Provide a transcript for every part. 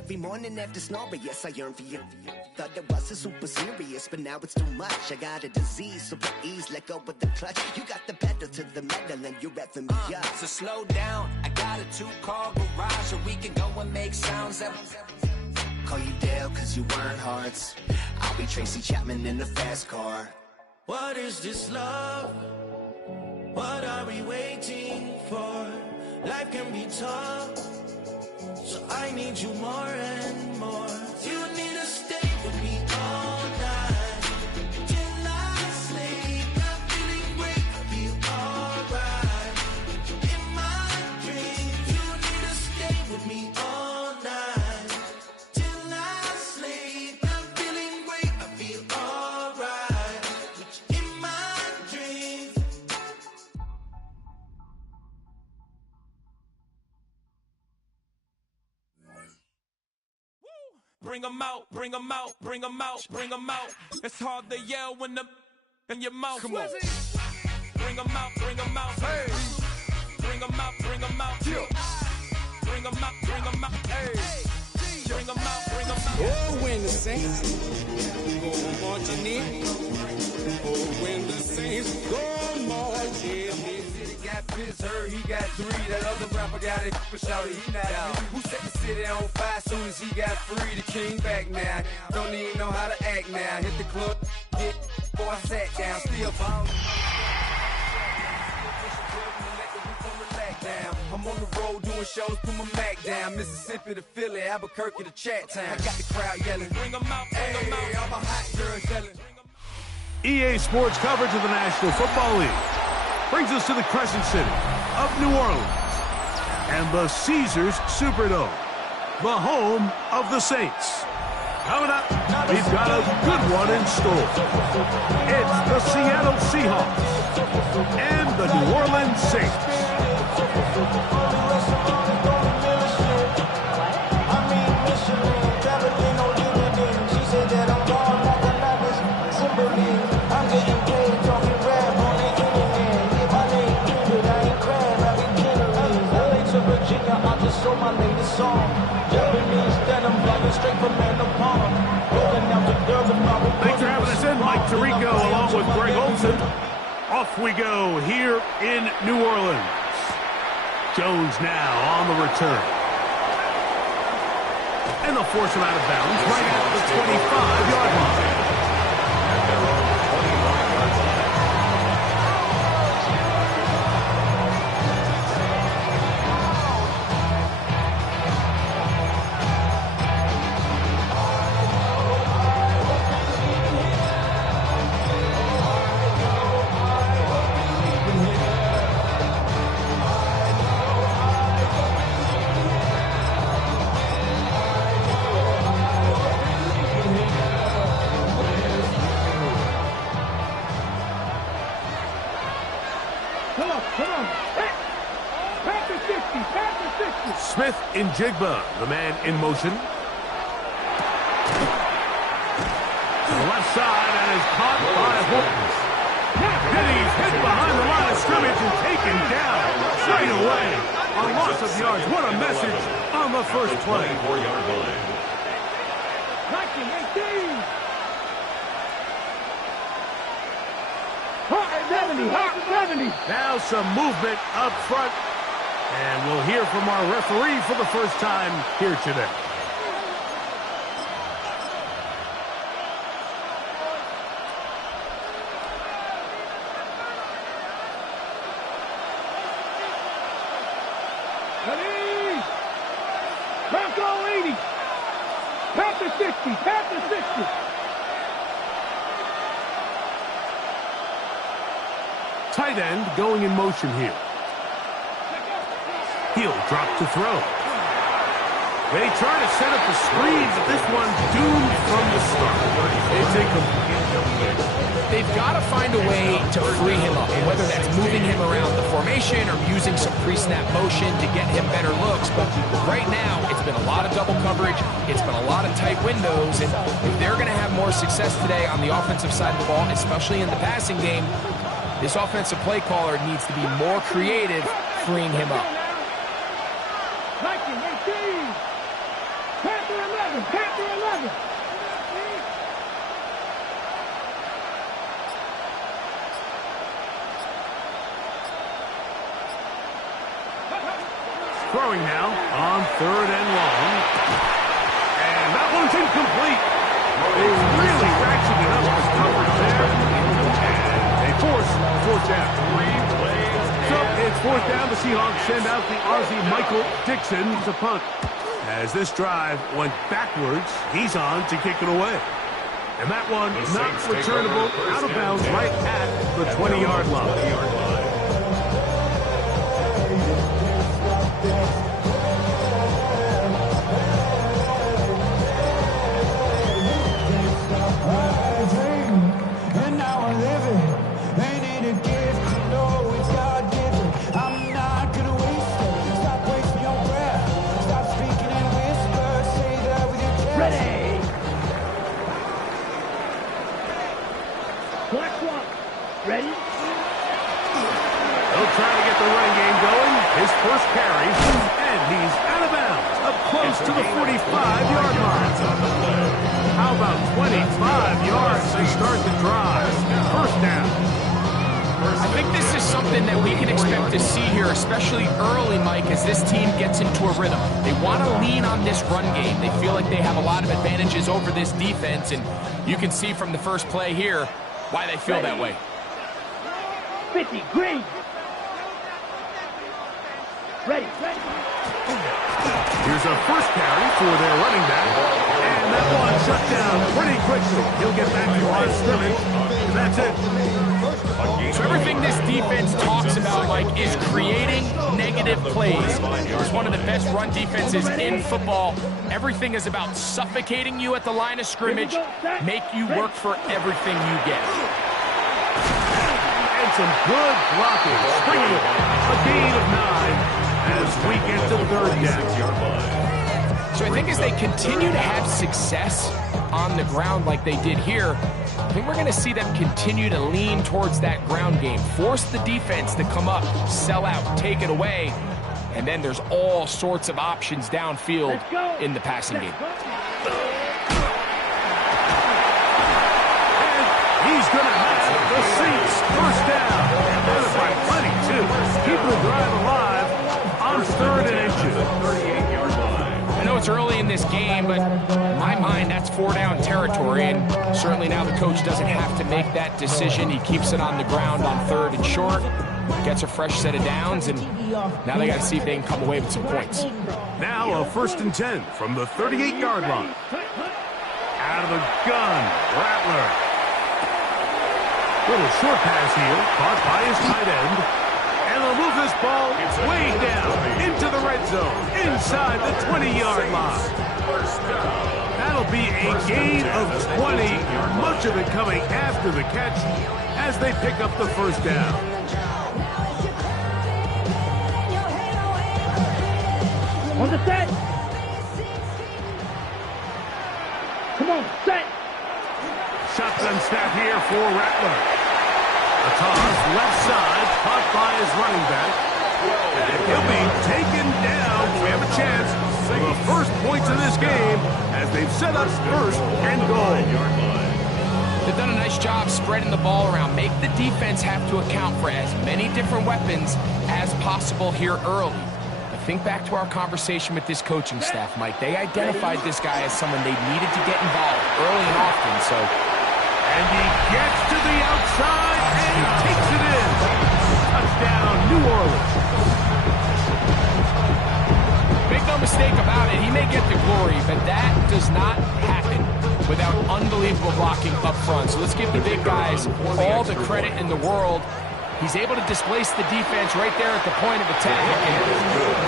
every morning after snoring. Yes, I yearn for you. Thought it wasn't super serious, but now it's too much. I got a disease, so please let go with the clutch. You got the pedal to the metal and you're revving me up. So slow down, I got a 2-car garage, or we can go and make sounds that... Call you Dale cause you weren't hearts. I'll be Tracy Chapman in the fast car. What is this love? What are we waiting for? Life can be tough, so I need you more and more. You need to stay with me all night till I sleep. I'm feeling great, I feel alright. In my dreams, you need to stay with me all night till I sleep. I'm feeling great, I feel alright. In my dreams. Bring 'em out, bring 'em out, bring 'em out, bring 'em out. It's hard to yell when the in your mouth. Come on. Bring 'em out, bring 'em out. Hey. Bring 'em out, bring 'em out. Bring 'em out, bring 'em out. Hey. Bring 'em out, bring 'em out. Oh, when the Saints go marching in. Oh, when the Saints go marching in. Got Fizz, heard he got 3. That other rapper got it for shouty, he not out. Who set the city on fire soon as he got free? The king back now. Don't even know how to act now. Hit the club, get before I sat down. Still ballin'. I'm on the road doing shows, put my Mac down. Mississippi to Philly, Albuquerque to Chat Town. I got the crowd yelling, bring 'em out, bring 'em out. All my hot girls yelling. EA Sports coverage of the National Football League brings us to the Crescent City of New Orleans and the Caesars Superdome, the home of the Saints. Coming up, we've got a good one in store. It's the Seattle Seahawks and the New Orleans Saints. So my latest song, Japanese denim, flying straight from Manapon. Rolling out the Durban. Thanks for having us in, Mike Tirico, along with Greg Olson. Off we go here in New Orleans. Jones now on the return. And they'll force him out of bounds right at the 25-yard line. Smith in Jigba, the man in motion. To the left side and is caught by Horton. And he's hit behind the line of scrimmage and taken down straight away. A loss of yards. What a message on the first play. 4-yard line. Now some movement up front. And we'll hear from our referee for the first time here today. Ready? Bronco 80. Panther 60. Panther 60. Tight end going in motion here. He'll drop to throw. They try to set up the screen, but this one's doomed from the start. It's incomplete. They've got to find a way to free him up, and whether that's moving him around the formation or using some pre-snap motion to get him better looks. But right now, it's been a lot of double coverage. It's been a lot of tight windows, and if they're going to have more success today on the offensive side of the ball, especially in the passing game, this offensive play caller needs to be more creative freeing him up. 19, 18. Panther 11. Panther 11. Throwing now on 3rd and long. And that one's incomplete. They really ratcheted up the coverage there. And they force 4th down. So it's 4th down. The Seahawks send out the Aussie Michael Dixon to punt. As this drive went backwards, he's on to kick it away. And that one not returnable, out of bounds right at the 20-yard line. Ready? They'll try to get the running game going. His first carry, and he's out of bounds, up close to the 45-yard line. How about 25 yards to start the drive? First down. I think this is something that we can expect to see here, especially early, Mike, as this team gets into a rhythm. They want to lean on this run game. They feel like they have a lot of advantages over this defense, and you can see from the first play here why they feel that way. 50, green. Ready. Here's a first carry for their running back. And that one shut down pretty quickly. He'll get back to line scrimmage, and that's it. So everything this defense talks about, Mike, is creating negative plays. It's one of the best run defenses in football. Everything is about suffocating you at the line of scrimmage, make you work for everything you get. And some good blocking. Bringing it a gain of 9 as we get to 3rd down. So I think as they continue to have success on the ground like they did here, I think we're going to see them continue to lean towards that ground game. Force the defense to come up, sell out, take it away, and then there's all sorts of options downfield in the passing game. And he's going to have the Saints first down. And that's by plenty, too. Keep the drive alive on 3rd and inches. I know it's early in this game, but in my mind, that's 4-down territory, and certainly now the coach doesn't have to make that decision. He keeps it on the ground on 3rd and short, gets a fresh set of downs, and now they got to see if they can come away with some points. Now a 1st and 10 from the 38-yard line. Out of the gun, Rattler. Little short pass here, caught by his tight end. And they'll move this ball way down into the red zone, inside the 20-yard line. That'll be a gain of 20, much of it coming after the catch as they pick up the first down. On the set. Come on, set. Shotgun snap here for Rattler. A toss, left side, caught by his running back. And he'll be taken down. We have a chance for the first points of this game as they've set up 1st and goal. They've done a nice job spreading the ball around. Make the defense have to account for as many different weapons as possible here early. But think back to our conversation with this coaching staff, Mike. They identified this guy as someone they needed to get involved early and often, so... And he gets to the outside and takes it in. Touchdown, New Orleans. Make no mistake about it, he may get the glory, but that does not happen without unbelievable blocking up front. So let's give the big guys all the credit in the world. He's able to displace the defense right there at the point of attack. And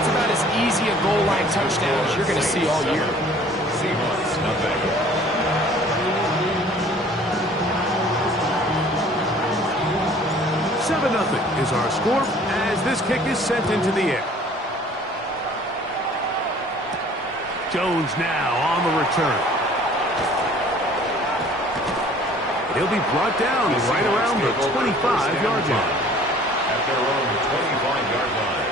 it's about as easy a goal line touchdown as you're going to see all year. 7-0 is our score as this kick is sent into the air. Jones now on the return. He'll be brought down right around the 25-yard line. At their own 25-yard line.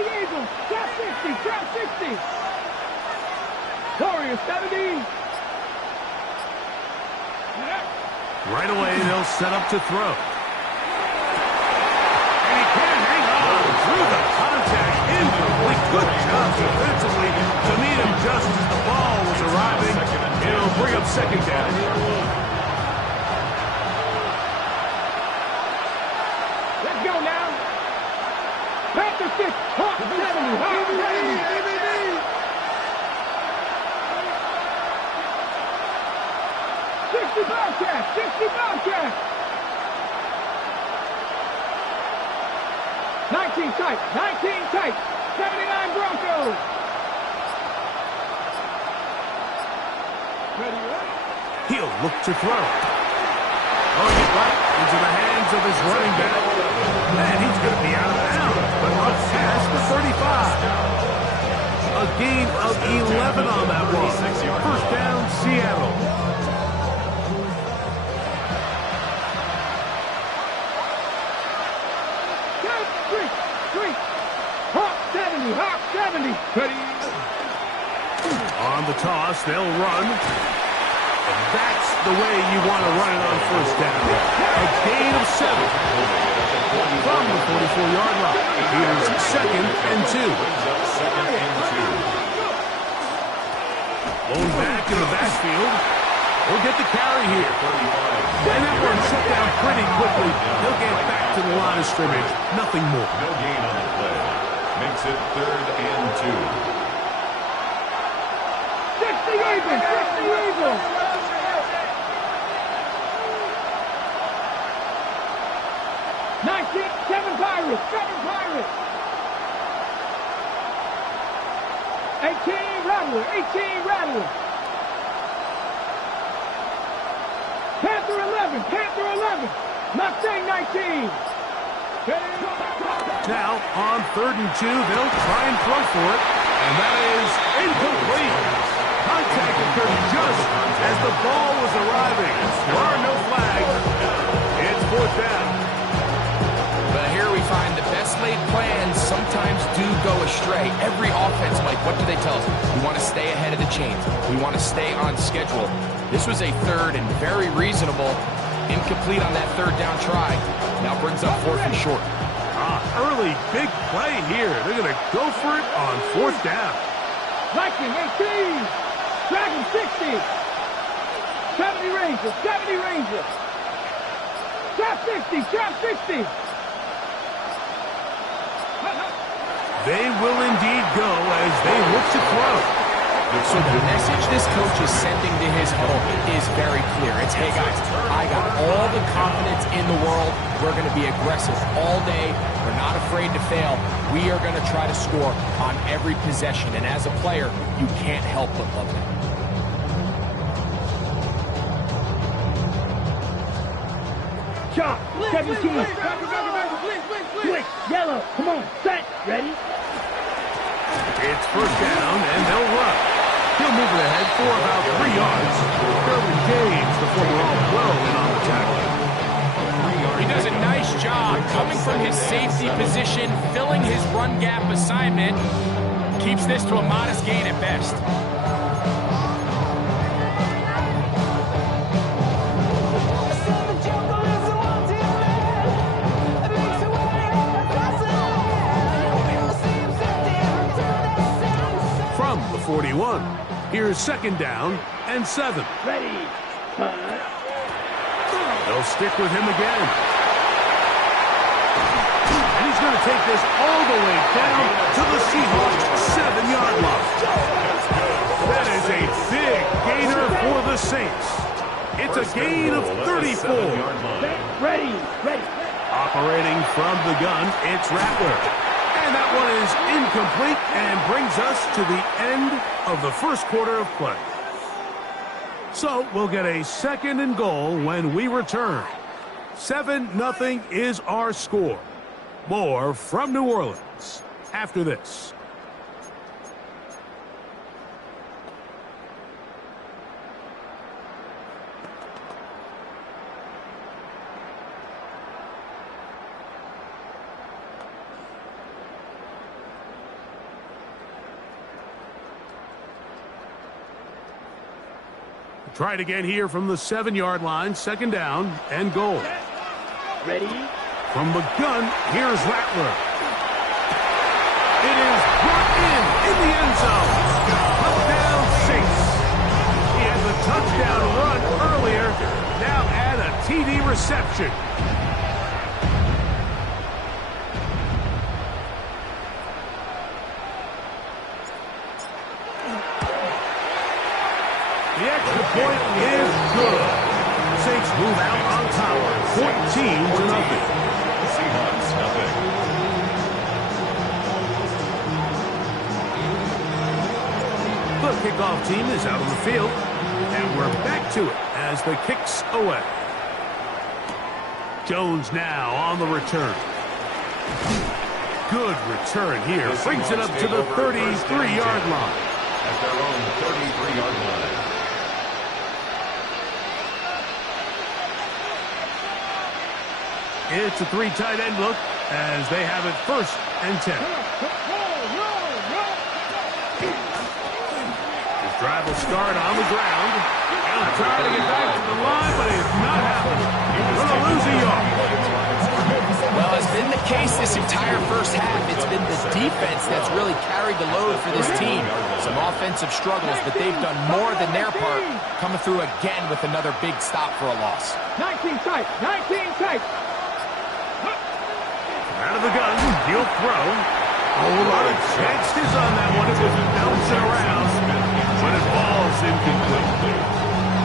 Eagles, trap 60, trap 60. Warriors 70. Right away, they'll set up to throw. And he can't hang on through the contact. Incomplete. Good job defensively to meet him just as the ball was arriving. It'll bring up second down. Let's go now. Panther 6, Hawk 70, Hawk 70. 60 Bobcats, 60 Bobcats. 19 tight, 19 tight. 79 Broncos. He'll look to throw. Going right into the hands of his running back. Man, he's going to be out of bounds, but up past the 35. A gain of 11 on that one. First down, Seattle. Hawk 70, Hawk 70. On the toss, they'll run. And that's the way you want to run it on first down. A gain of 7 from the 44-yard line. Here's second and 2. Blown back in the backfield. We'll get the carry here. And that one shut down pretty quickly. He'll get back to the line of scrimmage. Nothing more. No gain on the play. Makes it 3rd and 2. 60 Eagles, 60 Eagles. 7 Pirates, 7 Pirates. 18 Rattler, 18 Rattler. Panther 11, Panther 11. Mustang 19. Now, on 3rd and 2, they'll try and throw for it, and that is incomplete. Contact occurred just as the ball was arriving. There are no flags. It's 4th down. But here we find the best laid plans sometimes do go astray. Every offense, Mike, what do they tell us? We want to stay ahead of the chains. We want to stay on schedule. This was a 3rd and very reasonable. Incomplete on that 3rd down try. Now brings up 4th and short. Early big play here. They're going to go for it on 4th down. Viking 18. Dragon 60. 70 Rangers, 70 Rangers. Trap 60, trap 60. They will indeed go as they look to throw. So the message this coach is sending to his huddle is very clear. It's, hey guys, I got all the confidence in the world. We're going to be aggressive all day. We're not afraid to fail. We are going to try to score on every possession. And as a player, you can't help but love it. Chop, 17. Quick, yellow, come on, set, ready? It's 1st down, and they'll run. He'll move it ahead for about 3 yards. Derwin James, the former All-Pro, in on the tackle. He does a nice job coming from his safety position, filling his run gap assignment. Keeps this to a modest gain at best. From the 41, here's 2nd down and 7. Ready. They'll stick with him again. And he's going to take this all the way down to the Seahawks' 7-yard line. That is a big gainer for the Saints. It's a gain of 34. Ready, ready. Operating from the gun, it's Rattler. And that one is incomplete and brings us to the end of the first quarter of play. So we'll get a 2nd and goal when we return. 7-0 is our score. More from New Orleans after this. Try it again here from the 7-yard line. 2nd down and goal. Ready? From the gun, here's Rattler. It is brought in the end zone. Touchdown Saints. He had the touchdown run earlier. Now add a TD reception. The extra point is good. Saints move out on top, 14-0. Seahawks, nothing. The kickoff team is out on the field, and we're back to it as the kick's away. Jones now on the return. Good return here. Brings it up to the 33-yard line. At their own 33-yard line. It's a 3 tight end look as they have it 1st and 10. His drive will start on the ground. And trying to get back to the line, but it's not happening. He's going to lose a yard. Well, it's been the case this entire first half. It's been the defense that's really carried the load for this team. Some offensive struggles, but they've done more than their part, coming through again with another big stop for a loss. 19 tight, 19 tight. Out of the gun, he'll throw. A lot of chances on that one. It was bouncing around, but it falls incomplete.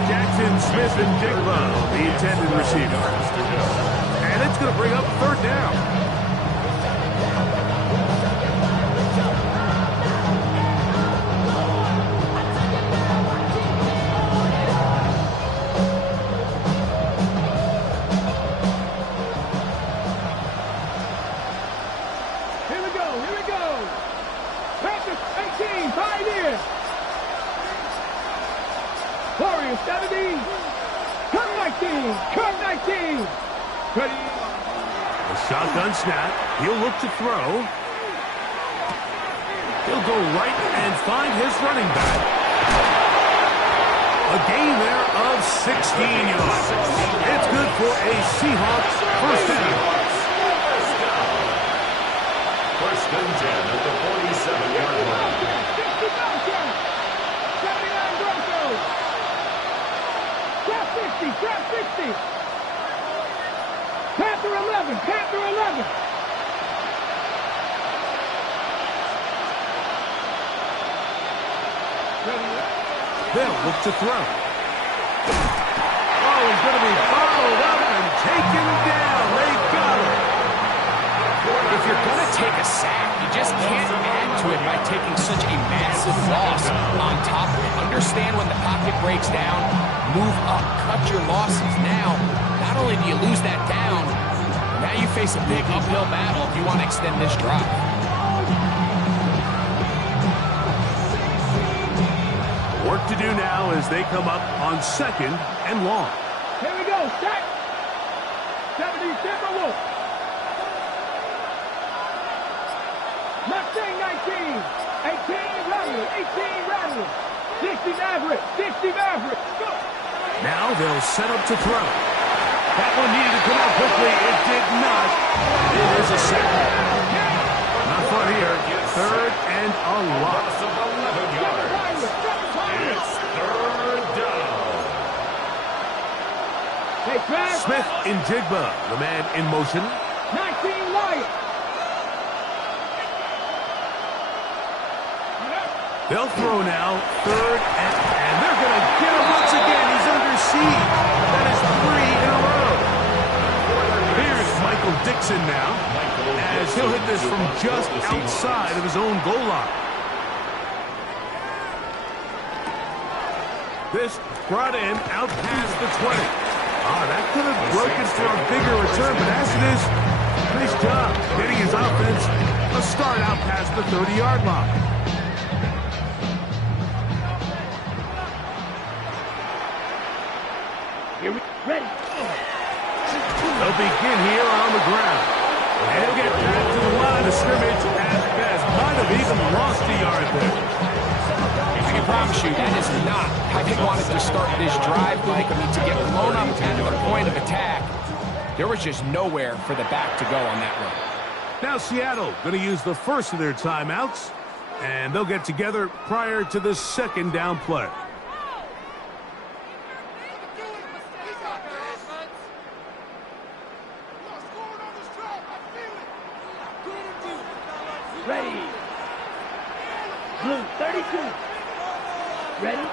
Jackson, Smith, and Jigba, the intended receiver. And it's going to bring up 3rd down. Warriors 70. Cut 19. Cut 19. Ready. A shotgun snap. He'll look to throw. He'll go right and find his running back. A gain there of 16 yards. It's good for a Seahawks 1st down. 1st and 10 at the 47-yard line. 79 Broncos. Trap 60. Trap 60. Panther 11. Panther 11. They'll look to throw. Oh, he's going to be followed up and taken down. They got him. If you're going to take a sack, you just can't add to it by taking such a massive loss on top of it. Understand when the pocket breaks down, move up, cut your losses. Now, not only do you lose that down, now you face a big uphill battle if you want to extend this drive. Work to do now as they come up on 2nd and long. Here we go. Stack. 70 Timberwolf. Mustang 19. 18 Rattler. 18 Rattler. 60 Maverick. 60 Maverick. Go. Now they'll set up to throw. That one needed to come out quickly. It did not. It is a sack. Not fun here. 3rd and a lot. Loss of 11 yards. It's 3rd down. Hey, Trav. Smith in Jigba, the man in motion. 19 Lions. They'll throw now. 3rd and they're going to get him once again. He's under siege. That is 3 in a row. Here's Michael Dixon now as he'll hit this from just outside of his own goal line. This brought in out past the 20. That could have broken for a bigger return, but as it is, nice job getting his offense a start out past the 30-yard line. Here we ready. They'll begin here on the ground. And he'll get back to the line of scrimmage at best. My might have even lost a yard there. I can promise you that is not how they wanted to start this drive, Mike. I mean, to get blown up at the point of attack, there was just nowhere for the back to go on that run. Now Seattle going to use the first of their timeouts, and they'll get together prior to the second down play. Ready. Blue, 32. Ready.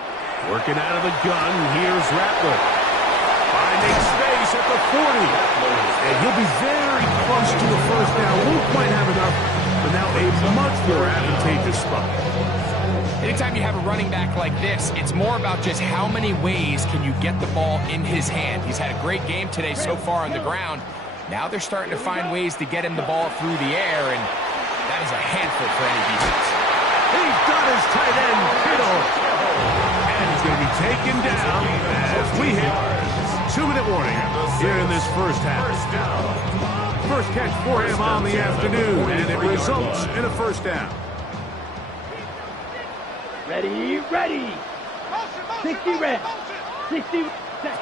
Working out of the gun, here's Rattler. Finding space at the 40. And he'll be very close to a first down. Won't quite have enough, but now a much more advantageous spot. Anytime you have a running back like this, it's more about just how many ways can you get the ball in his hand. He's had a great game today so far on the ground. Now they're starting to find ways to get him the ball through the air, and that is a handful for any defense. He's got his tight end, Kittle. And he's going to be taken down as we hit 2-minute warning here in this first half. First catch for him on the afternoon, and it results in a first down. Ready, ready. 60 reps. 60 seconds.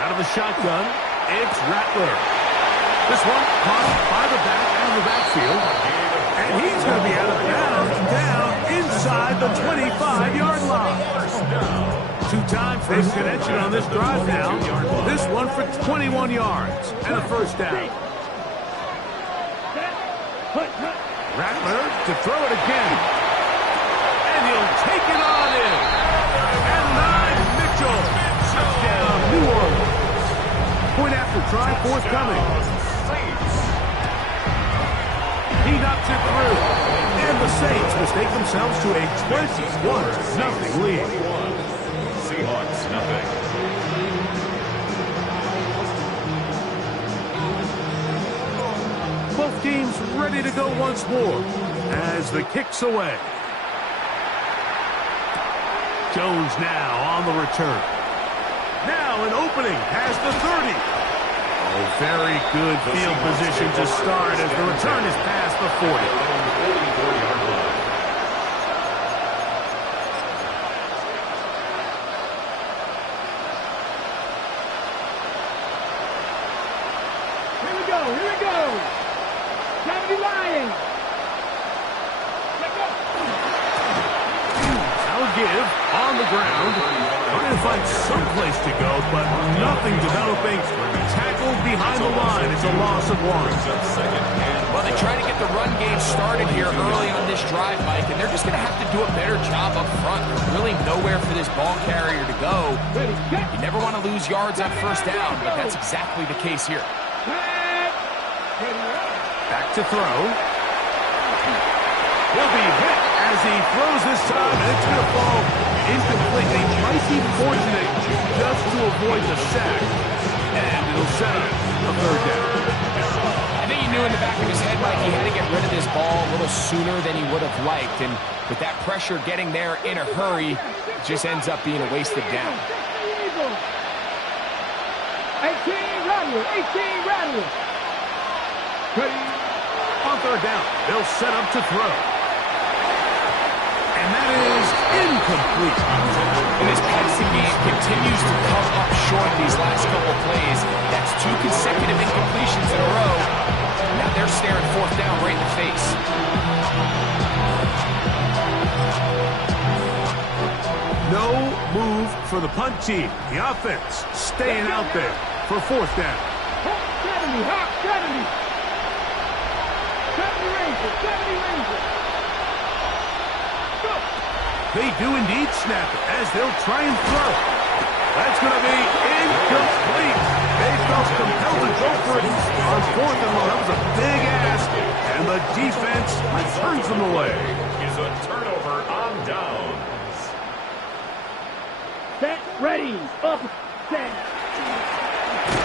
Out of the shotgun, it's Rattler. This one caught by the back out of the backfield. And he's going to be out of bounds down inside the 25-yard line. Two-time face connection on this drive now. This one for 21 yards and a first down. Rattler to throw it again. And he'll take it on in. And Nye Mitchell. Touchdown, New Orleans. Point after try forthcoming. He knocks it through. And the Saints mistake themselves to a 21-0 lead. Seahawks, nothing. Both teams ready to go once more as the kick's away. Jones now on the return. Now an opening past the 30. Oh, very good field position to start as the return is past the 40. Here we go, here we go. Time to be lying. Let go. Now give on the ground. Trying to find some place to go, but nothing developing. Tackled behind the line. It's a loss of 1. Well, they try to get the run game started here early on this drive, Mike, and they're just going to have to do a better job up front. There's really nowhere for this ball carrier to go. You never want to lose yards on first down, but that's exactly the case here. Back to throw. He'll be hit as he throws this time, and it's going to fall incomplete. He might be fortunate just to avoid the sack, and it'll set up a third down. I think he knew in the back of his head, Mike, he had to get rid of this ball a little sooner than he would have liked, and with that pressure getting there in a hurry, it just ends up being a wasted down. 18 Rattler, 18 Rattler. On third down, they'll set up to throw. And that is incomplete. And this passing game continues to come up short these last couple plays. That's 2 consecutive incompletions in a row. Now they're staring fourth down right in the face. No move for the punt team. The offense staying out there for fourth down. Hawk 70, Hawk 70. 70 Rangers, 70 Rangers. Go. They do indeed snap it as they'll try and throw. That's going to be incomplete. They felt compelled to go for it on fourth and long. That was a big ask, and the defense turns them away. Is a turnover on downs. Set, ready, up, set.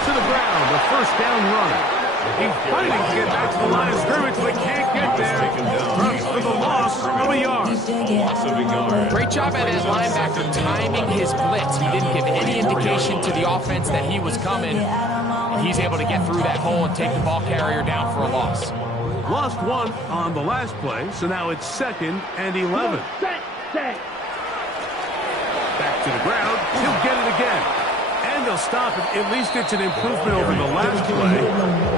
To the ground, the first down run. He's fighting to get back to the line of scrimmage, but can't get there. Runs for the loss of a yard. Loss of a yard. Great job by that linebacker timing his blitz. He didn't give any indication to the offense that he was coming. And he's able to get through that hole and take the ball carrier down for a loss. Lost one on the last play, so now it's 2nd and 11. Set. Back to the ground. He'll get it again. And they'll stop it. At least it's an improvement over the last play.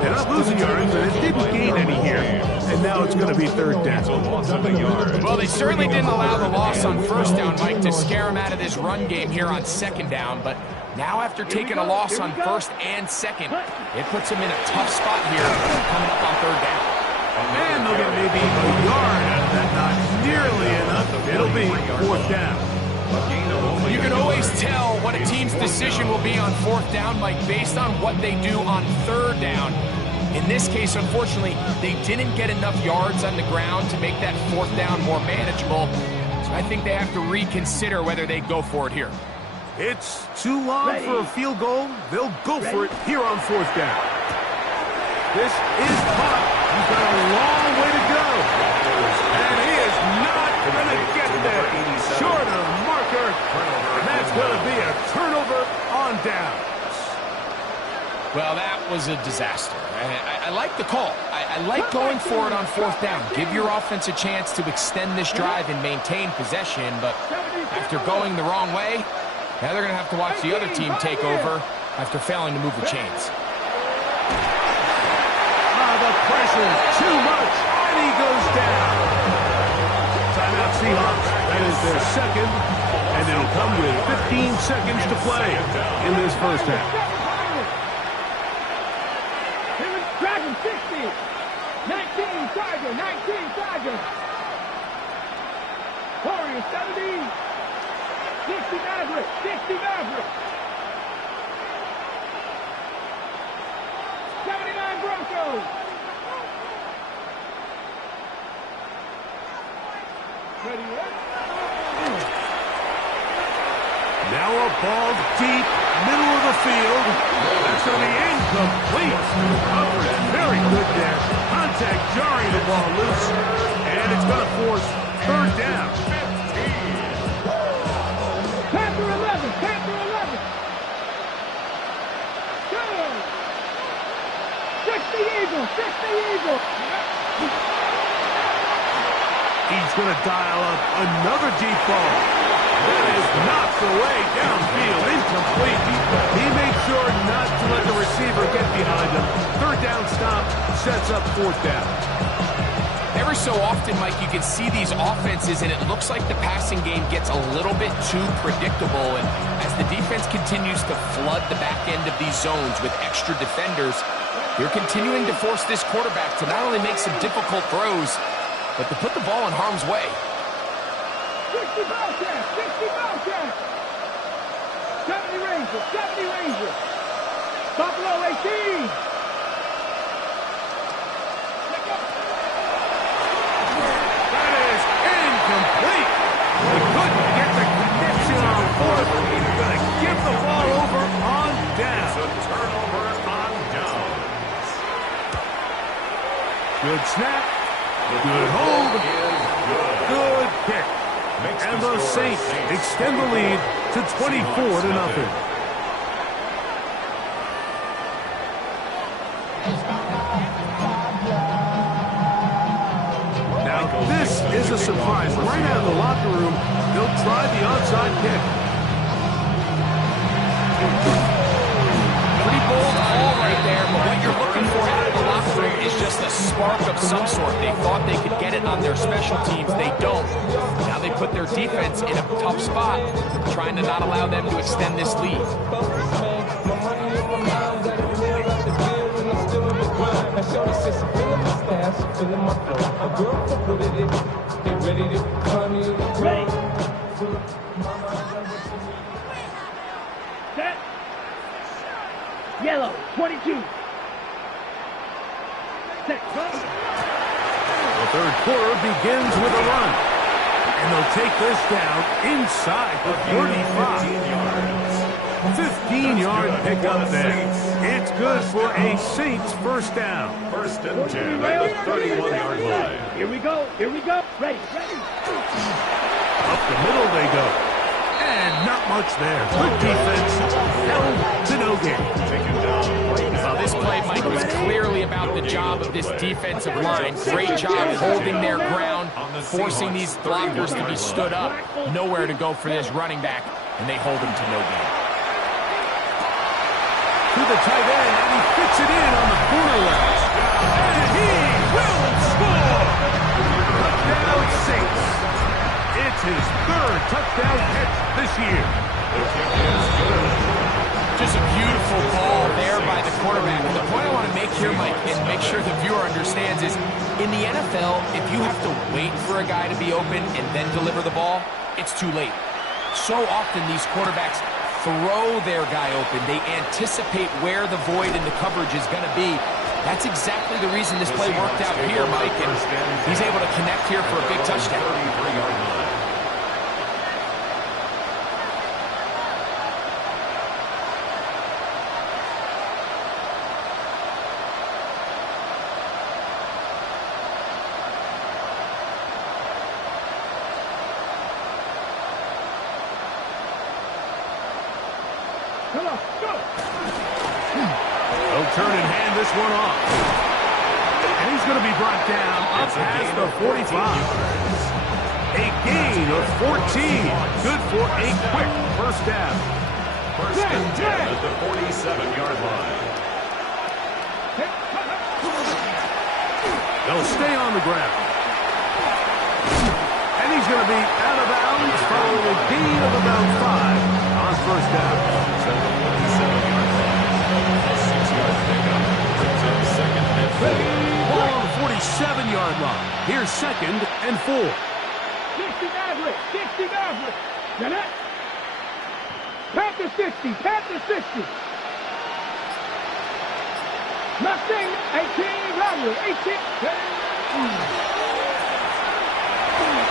They're not losing yards, and it didn't gain any here. And now it's going to be 3rd down. Well, they certainly didn't allow the loss on 1st down, Mike, to scare him out of this run game here on 2nd down. But now after taking a loss on 1st and 2nd, it puts him in a tough spot here coming up on 3rd down. And they'll get maybe a yard out of that. Not nearly enough. It'll be 4th down. You can always tell what a team's decision will be on 4th down, Mike, based on what they do on 3rd down. In this case, unfortunately, they didn't get enough yards on the ground to make that 4th down more manageable. So I think they have to reconsider whether they go for it here. It's too long for a field goal. They'll go for it here on 4th down. This is caught. He's got a long way to go. And he is not going to get there. Short of marker. And that's going to be a turnover on downs. Well, that was a disaster. I like the call. I like going for it on 4th down. Give your offense a chance to extend this drive and maintain possession. But after going the wrong way, now they're going to have to watch the other team take over after failing to move the chains. The pressure, too much, and he goes down. Timeout Seahawks. That is their 2nd, and it'll come with 15 seconds to play in this 1st half. Dragon 60. 19 Tiger. Warriors 70. 60 Maverick. 79 Broncos. Ready, Now a ball deep, middle of the field. That's going to be incomplete. Coverage very good there. Contact jarring the ball loose. And it's going to force 3rd down. Panther 11. Good. 60 Eagles. He's going to dial up another deep ball. That is knocked away downfield, incomplete. He made sure not to let the receiver get behind him. 3rd down stop sets up 4th down. Every so often, Mike, you can see these offenses, and it looks like the passing game gets a little bit too predictable. And as the defense continues to flood the back end of these zones with extra defenders, they're continuing to force this quarterback to not only make some difficult throws, but to put the ball in harm's way. 60 Bobcats. 70 Rangers. Buffalo 18. That is incomplete. He couldn't get the connection on 4th. He's going to give the ball over on down. It's a turnover on downs. Good snap. Good hold. Good kick. And the Saints extend the lead to 24-0. Now this is a surprise. Right out of the locker room, they'll try the onside kick. Pretty bold call right there, but what you're looking for out of the locker room is just a spark of some sort. They thought they could get it on their special teams. They don't. Now they put their defense in a tough spot, trying to not allow them to extend this lead. Ready. Set. Yellow 22. Set. The 3rd quarter begins with a run. And they'll take this down inside the 35. 15-yard pickup there. It's good for a Saints 1st down. 1st and 10 at the 31-yard line. Here we go. Ready. Up the middle they go. And not much there. Good defense. Held to no gain. Well, this play, Mike, was clearly about the job of this defensive line. Great job holding their ground, forcing these blockers to be stood up. Nowhere to go for this running back, and they hold him to no gain. To the tight end, and he fits it in on the corner left. And he will score! Touchdown Saints. It's his third touchdown catch this year. Just a beautiful ball there by the quarterback. And the point I want to make here, Mike, and make sure the viewer understands is, in the NFL, if you have to wait for a guy to be open and then deliver the ball, it's too late. So often these quarterbacks throw their guy open. They anticipate where the void in the coverage is going to be. That's exactly the reason this play worked out here, Mike, and he's able to connect here for a big touchdown. They'll turn and hand this one off. And he's going to be brought down up past the 45. A gain of 14. Good for a quick first down. First and 10 at the 47-yard line. They'll stay on the ground. And he's going to be out of bounds following a gain of about 5 on first down. Ball on the 47-yard line. Here's second and 4. 60 Maverick, 60 Maverick. Get it? Panther 60, Panther 60. Mustang 18, Rattler 18.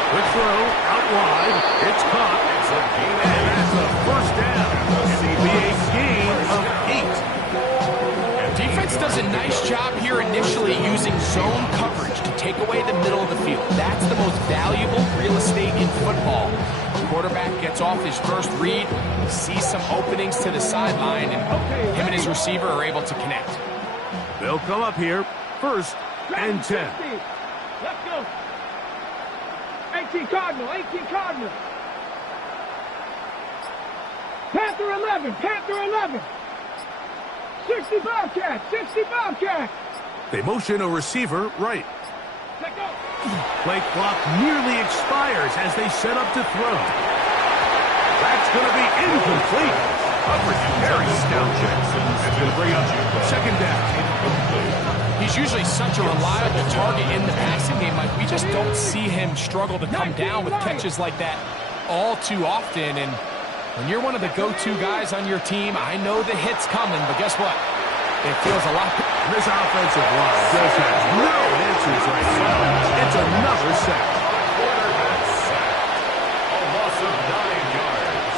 Good throw, out wide. It's caught. And that's a first down. It'll be a gain of 8. Defense does a nice job here initially using zone coverage to take away the middle of the field. That's the most valuable real estate in football. The quarterback gets off his first read, sees some openings to the sideline, and him and his receiver are able to connect. They'll come up here, first and 10. Let's go. 18 Cardinal, 18 Cardinal. Panther 11, Panther 11. 60 Bobcat, 60 Bobcat. They motion a receiver right. Let go. Play clock nearly expires as they set up to throw. That's going to be incomplete. Coverage very stout. That's going to bring up second down. He's usually such a reliable target in the passing game. Like, we just don't see him struggle to come down with catches like that all too often. And when you're one of the go-to guys on your team, I know the hit's coming, but guess what? It feels a lot. This offensive line does have no answers right now. It's another sack. A loss of 9 yards.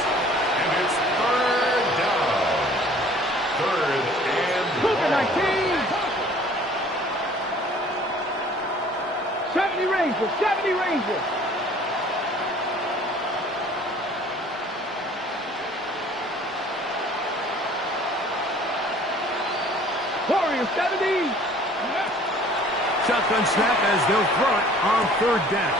And it's third down. Third and 19. 70 Rangers, 70 Rangers. Warriors 70. Shotgun snap as they'll throw it on third down.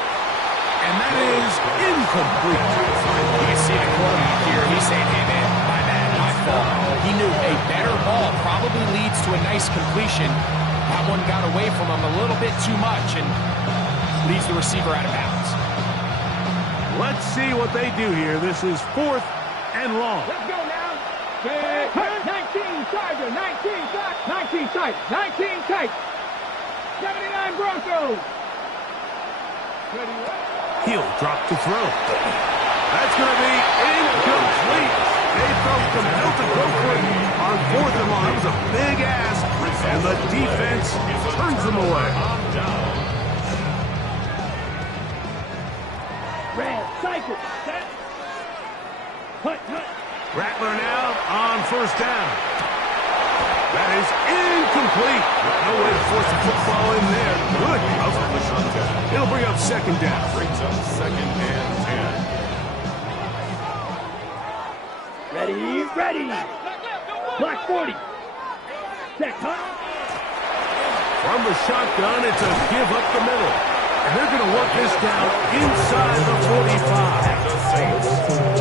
And that is incomplete. You can see the quarterback here. He's saying, hey, man, my bad, my fault. He knew a better ball probably leads to a nice completion. That one got away from him a little bit too much and leaves the receiver out of bounds. Let's see what they do here. This is fourth and long. Let's go now. 19 Tiger, 19 tight, 19 tight. 79 Broncos. He'll drop to throw. That's going to be incomplete. They felt compelled to go for it on fourth and long. It was a big ask, and the defense turns them away. Red, cycle, set. Hut. Rattler now on first down. That is incomplete. No way to force the football in there. Good coverage. It'll bring up second down. brings up second and 10. Ready. Black 40. Set, hut. From the shotgun, it's a give up the middle. And they're going to work this down inside the 45.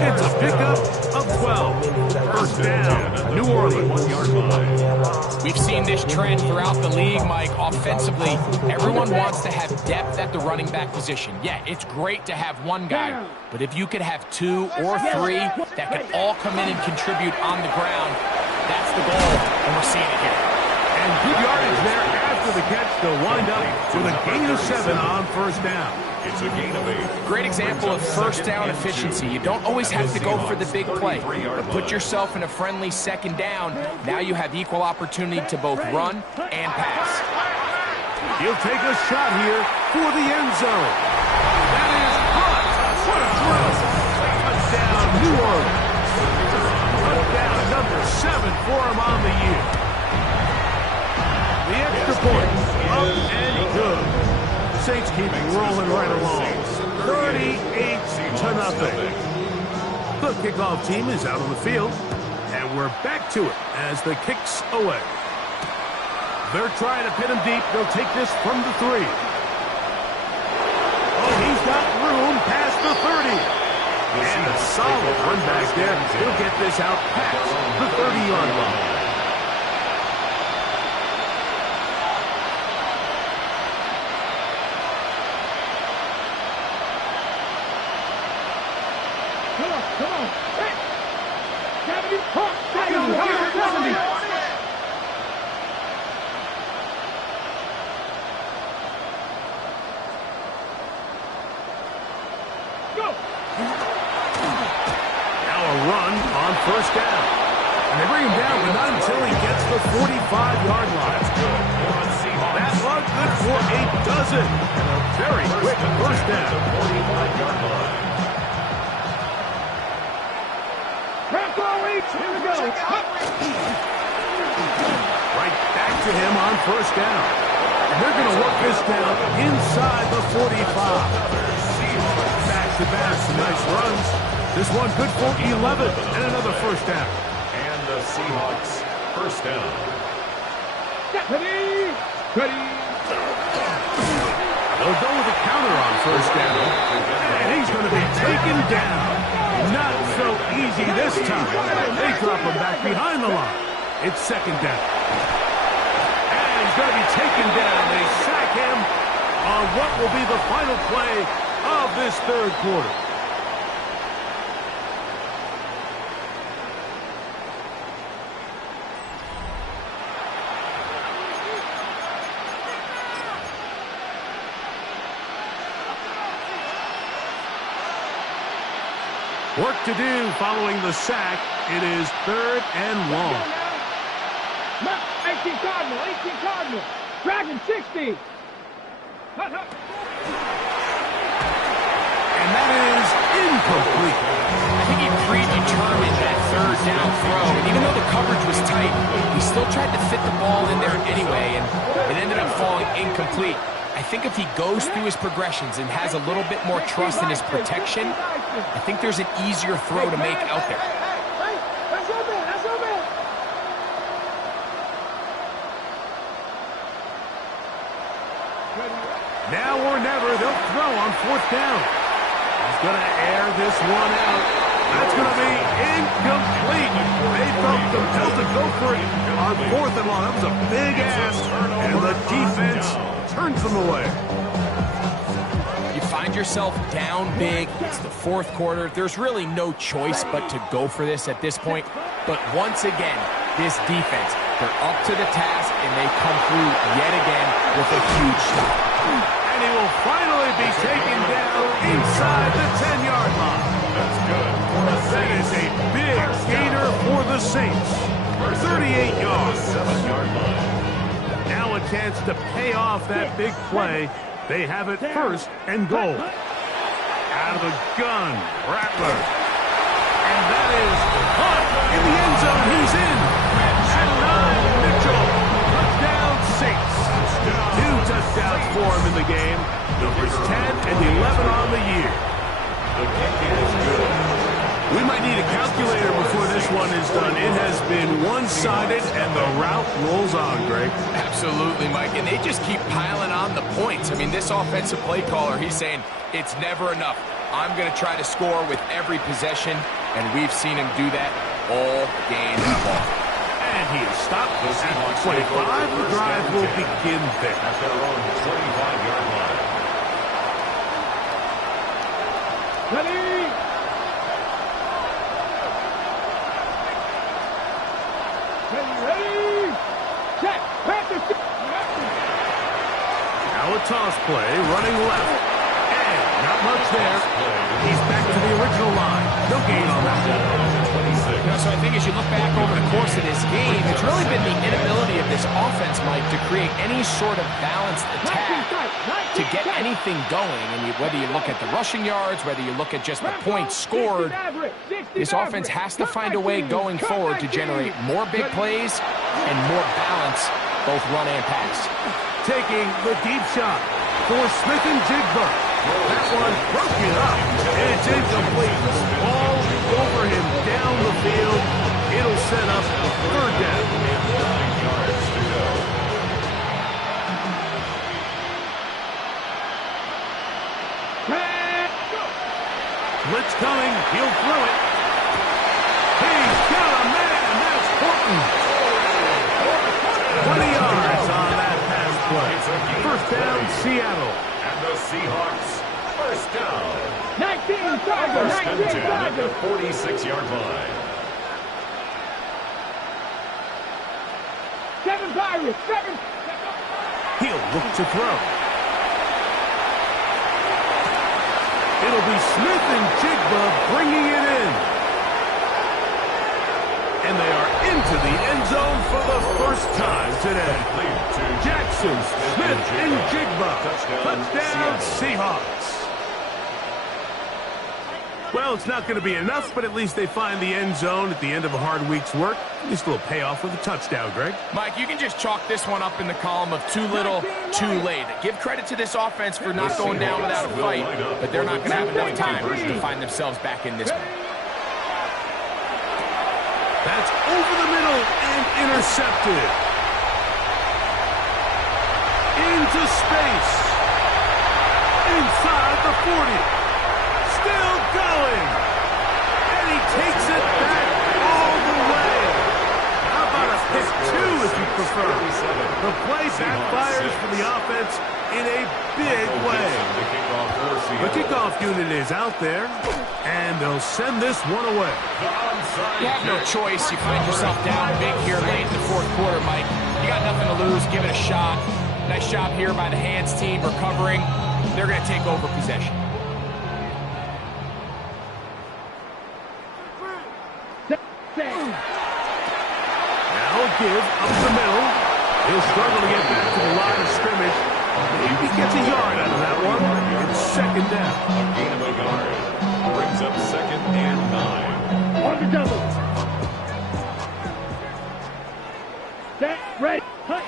It's a pickup of 12. First down, New Orleans. We've seen this trend throughout the league, Mike. Offensively, everyone wants to have depth at the running back position. Yeah, it's great to have one guy, but if you could have 2 or 3 that could all come in and contribute on the ground, that's the goal, and we're seeing it here. And good yardage there after the catch. They'll wind up with a gain of 7 on first down. It's a gain of 8. Great example of first down efficiency. You don't always have to go for the big play, but put yourself in a friendly second down. Now you have equal opportunity to both run and pass. He'll take a shot here for the end zone. That is caught. What a throw. Touchdown, New Orleans. Touchdown number 7 for him on the year. The extra point, up and good. Saints keep rolling right along. 38-0. The kickoff team is out on the field, and we're back to it as the kick's away. They're trying to pin him deep. They'll take this from the 3. Oh, he's got room past the 30. And a solid run back there. He'll get this out past the 30-yard line. Come on. Hey. 70. 70. Go. Now a run on first down. And they bring him down, but not until he gets the 45-yard line. That run good for a dozen. And a very quick first down. 45-yard line. Here we go. Right back to him on first down. And they're going to work this down inside the 45. Back-to-back, some nice runs. This one good for 11 and another first down. And the Seahawks first down. Ready. They'll go with a counter on first down. And he's going to be taken down. Not so easy this time. They drop him back behind the line. It's second down. And he's going to be taken down. They sack him on what will be the final play of this third quarter. Work to do following the sack. It is 3rd and long. 18 Cardinal. Dragon 60. And that is incomplete. I think he predetermined that third down throw. And even though the coverage was tight, he still tried to fit the ball in there anyway, and it ended up falling incomplete. I think if he goes through his progressions and has a little bit more trust in his protection, I think there's an easier throw to make out there. Now or never, they'll throw on 4th down. He's going to air this one out. That's going to be incomplete. They felt compelled to go for it on 4th and long. That was a big ask, and the defense turns them away. You find yourself down big. It's the 4th quarter. There's really no choice but to go for this at this point. But once again, this defense, they're up to the task, and they come through yet again with a huge stop. And he will finally be taken down inside the 10-yard line. That's good. That is a big gainer for the Saints. 38 yards. 7-yard line. Now a chance to pay off that big play. They have it 1st and goal. Out of the gun, Rattler. And that is caught in the end zone. He's in. At 9, Mitchell. Touchdown, Saints. 2 touchdowns for him in the game. Numbers 10 and 11 on the year. The kick is good. We might need a calculator before this one is done. It has been one-sided, and the route rolls on, Greg. Absolutely, Mike, and they just keep piling on the points. I mean, this offensive play caller, he's saying it's never enough. I'm going to try to score with every possession, and we've seen him do that all game long. And he is stopped at 25. The drive will begin there. At their own 25-yard line. Ready? Ready? Check. Practice. Now a toss play, running left. And not much there. He's back to the original line. No gain on that one. So I think as you look back over the course of this game, it's really been the inability of this offense, Mike, to create any sort of balanced attack to get anything going. And whether you look at the rushing yards, whether you look at just the points scored, this offense has to find a way going forward to generate more big plays and more balance, both run and pass. Taking the deep shot for Smith and Jigba. That one broken up, and it's incomplete. All over him down the field. It'll set up third down. 9 yards to go. Blitz coming. He'll throw it. He's got a man. That's Horton. 20 yards on that pass play. First down, Seattle. And the Seahawks, first down. 19 Tiger. First and 10 at the 19 46-yard line. 7 Pirates. 7. He'll look to throw. It'll be Smith and Jigba bringing it in. And they are into the end zone for the first time today. Jackson, Smith, and Jigba. Touchdown, Seahawks. Well, it's not going to be enough, but at least they find the end zone at the end of a hard week's work. At least a little payoff with a touchdown, Greg. Mike, you can just chalk this one up in the column of too little, too late. Give credit to this offense for not going down without a fight, but they're not going to have enough time to find themselves back in this one. That's over the middle and intercepted. Into space. Inside the 40. Still going. And he takes it back all the way. How about a pick two if you prefer? The play backfires for the offense in a big way. The kickoff unit is out there, and they'll send this one away. You have no choice. You find yourself down big here late in the fourth quarter, Mike. You got nothing to lose. Give it a shot. Nice job here by the hands team recovering. They're going to take over possession. Now a give up the middle. He'll struggle to get back to the line of scrimmage. Maybe he gets a yard out of that one. It's second down. A gain of a yard. Brings up second and 9. On the double. Set, ready, cut.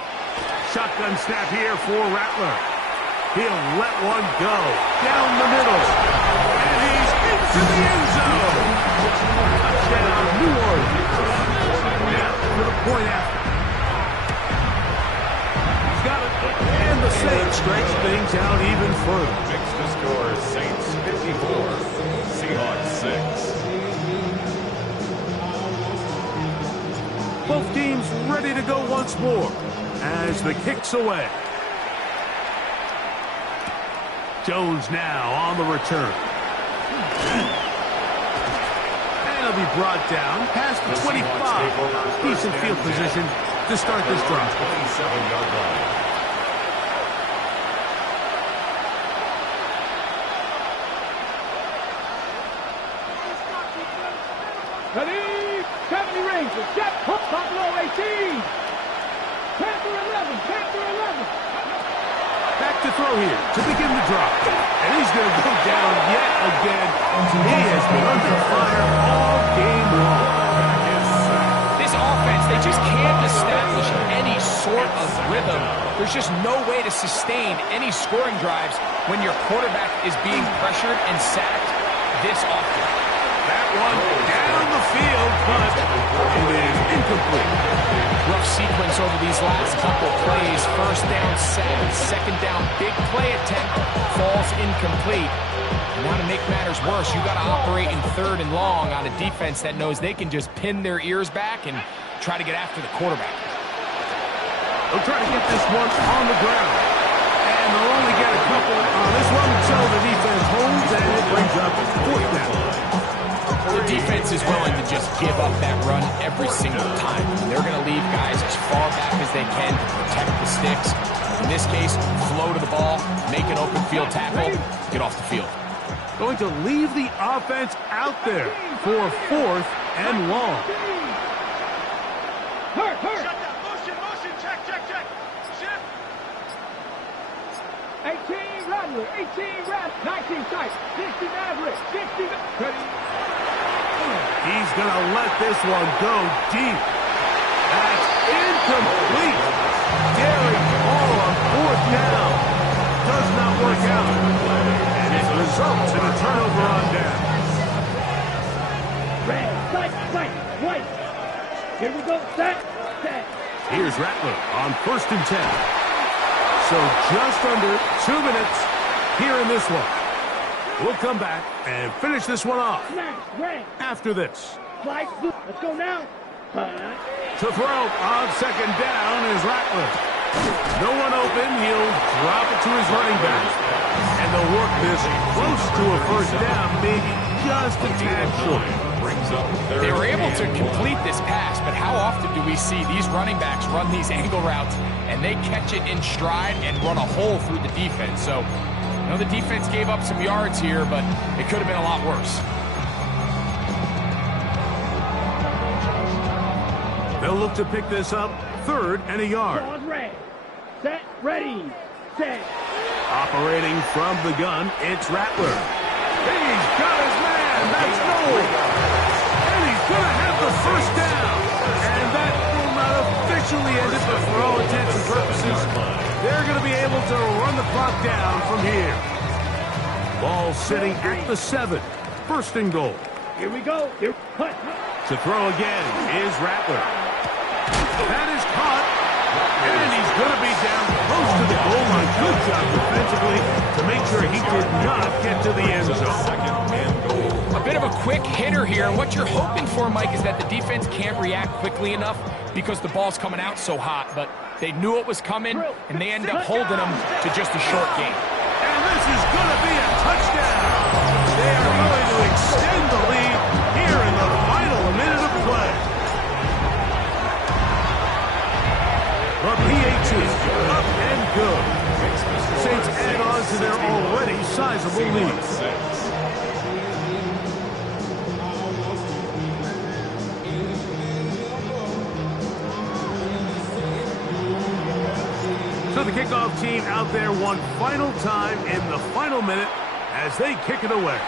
Shotgun snap here for Rattler. He'll let one go. Down the middle. And he's into the end zone. Touchdown, New Orleans. Now for the point after. He's got it. And the Saints stretch things out even further. Makes the score Saints 54, Seahawks 6. Both teams ready to go once more as the kick's away. Jones now on the return. And he'll be brought down past the 25. Decent field position to start this drive. 27-yard line. Ready, 70 Rangers, Jack Hook, Buffalo 18. Panther 11, Panther 11. Back to throw here to begin the drive. And he's going to go down yet again. He has been under fire all game long. This offense, they just can't establish any sort of rhythm. There's just no way to sustain any scoring drives when your quarterback is being pressured and sacked this often. That one down the field but it is incomplete. Rough sequence over these last couple plays. First down sack, second down big play attempt, falls incomplete. Now to make matters worse, you got to operate in third and long on a defense that knows they can just pin their ears back and try to get after the quarterback. They'll try to get this one on the ground. And they'll only get a couple on this one until the defense holds, and it brings up fourth down. The defense is willing to just give up that run every single time. They're going to leave guys as far back as they can to protect the sticks. In this case, flow to the ball, make an open field tackle, get off the field. Going to leave the offense out there for fourth and long. Hurt. Shut down. Motion. Check. Shift. 18 Rattler. 19 sight. 60 Maverick. 60. Ready. He's going to let this one go deep. That's incomplete. Daring ball on fourth down. Does not work out. And it results in a turnover on down. Red. Sight. White. Here we go. Set. Here's Rattler on 1st and 10. So just under 2 minutes here in this one. We'll come back and finish this one off after this. Let's go now. To throw on second down is Rattler. No one open. He'll drop it to his running back. And they'll work this close to a first down, maybe just a tad short. They were able to complete this pass, but how often do we see these running backs run these angle routes and they catch it in stride and run a hole through the defense? So, you know, the defense gave up some yards here, but it could have been a lot worse. They'll look to pick this up, 3rd and a yard. Set, ready, set. Operating from the gun, it's Rattler. He's got his man. That's Noel. And he's going to have the first down. And that will not officially end it, but for all intents and purposes, they're going to be able to run the clock down from here. Ball sitting at the 7. 1st and goal. Here we go. To throw again is Rattler. That is caught. And he's going to be down close to the goal line. Good job defensively to make sure he did not get to the end zone. A bit of a quick hitter here. And what you're hoping for, Mike, is that the defense can't react quickly enough because the ball's coming out so hot. But they knew it was coming, and they end up holding them to just a short game. And this is going to be a touchdown. They are going to extend the lead here in the final minute of play. The PAT up and good. Saints add on to their already sizable lead. So the kickoff team out there one final time in the final minute as they kick it away.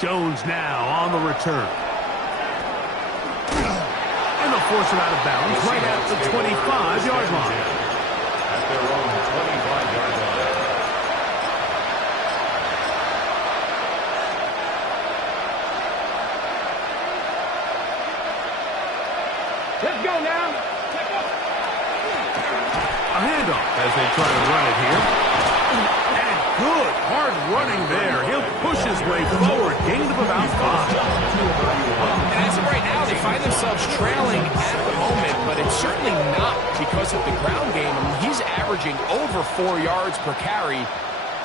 Jones now on the return. And they'll force it out of bounds right at the 25-yard line. At their own 25-yard line. Let's go now. A handoff as they try to run it here. And good hard running there. He'll push his way forward. Gain of about 5. And as of right now, they find themselves trailing at the moment, but it's certainly not because of the ground game. I mean, he's averaging over 4 yards per carry.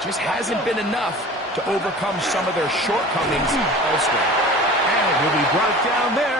Just hasn't been enough to overcome some of their shortcomings elsewhere. And he'll be brought down there.